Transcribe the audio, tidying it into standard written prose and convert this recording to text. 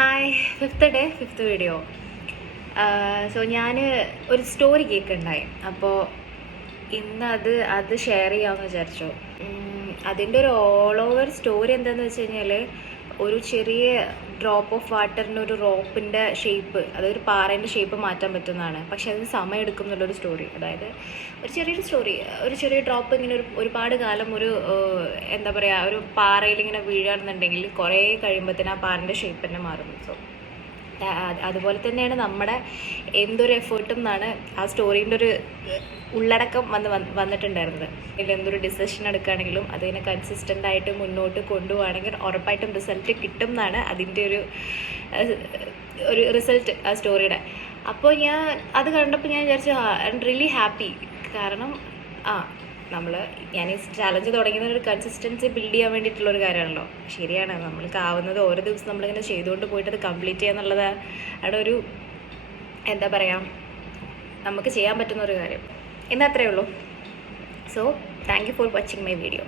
Hi, fifth day fifth video. So ഞാൻ ഒരു story കേൾക്കുന്നുണ്ടായി. അപ്പോൾ ഇന്ന് അത് ഷെയർ ചെയ്യാമെന്ന് വിചാരിച്ചു. അതിൻ്റെ ഒരു ഓൾ ഓവർ സ്റ്റോറി എന്താണെന്ന് വെച്ച് കഴിഞ്ഞാൽ, ഒരു ചെറിയ ഡ്രോപ്പ് ഓഫ് വാട്ടറിൻ്റെ ഒരു റോപ്പിൻ്റെ ഷേപ്പ്, അതൊരു പാറേൻ്റെ ഷേപ്പ് മാറ്റാൻ പറ്റുന്നതാണ്. പക്ഷെ അതിന് സമയം എടുക്കും എന്നുള്ളൊരു സ്റ്റോറി. അതായത് ഒരു ചെറിയൊരു സ്റ്റോറി, ഒരു ചെറിയ ഡ്രോപ്പ് ഇങ്ങനെ ഒരുപാട് കാലം എന്താ പറയുക, ഒരു പാറയിൽ ഇങ്ങനെ വീഴാണെന്നുണ്ടെങ്കിൽ കുറേ കഴിയുമ്പോഴത്തേന് ആ പാറേൻ്റെ ഷേപ്പ് തന്നെ മാറും. സോ അതുപോലെ തന്നെയാണ് നമ്മുടെ എന്തൊരു എഫേർട്ടും എന്നാണ് ആ സ്റ്റോറീൻ്റെ ഒരു ഉള്ളടക്കം വന്നിട്ടുണ്ടായിരുന്നത്. ഇതിൽ എന്തൊരു ഡിസിഷൻ എടുക്കുകയാണെങ്കിലും അതിനെ കൺസിസ്റ്റൻ്റ് ആയിട്ട് മുന്നോട്ട് കൊണ്ടുപോവുകയാണെങ്കിൽ ഉറപ്പായിട്ടും റിസൾട്ട് കിട്ടും എന്നാണ് അതിൻ്റെ ഒരു റിസൾട്ട് ആ സ്റ്റോറിയുടെ. അപ്പോൾ ഞാൻ അത് കണ്ടപ്പോൾ ഞാൻ വിചാരിച്ചു ഐ എം റിയലി ഹാപ്പി. കാരണം ഞാൻ ഈ ചാലഞ്ച് തുടങ്ങുന്ന ഒരു കൺസിസ്റ്റൻസി ബിൽഡ് ചെയ്യാൻ വേണ്ടിയിട്ടുള്ളൊരു കാര്യമാണല്ലോ. ശരിയാണ്, നമ്മൾക്ക് ആവുന്നത് ഓരോ ദിവസം നമ്മളിങ്ങനെ ചെയ്തുകൊണ്ട് പോയിട്ട് അത് കംപ്ലീറ്റ് ചെയ്യുക എന്നുള്ളത് അവിടെ ഒരു എന്താ പറയുക, നമുക്ക് ചെയ്യാൻ പറ്റുന്ന ഒരു കാര്യം. എന്നത്രയേ ഉള്ളൂ. So thank you for watching my video.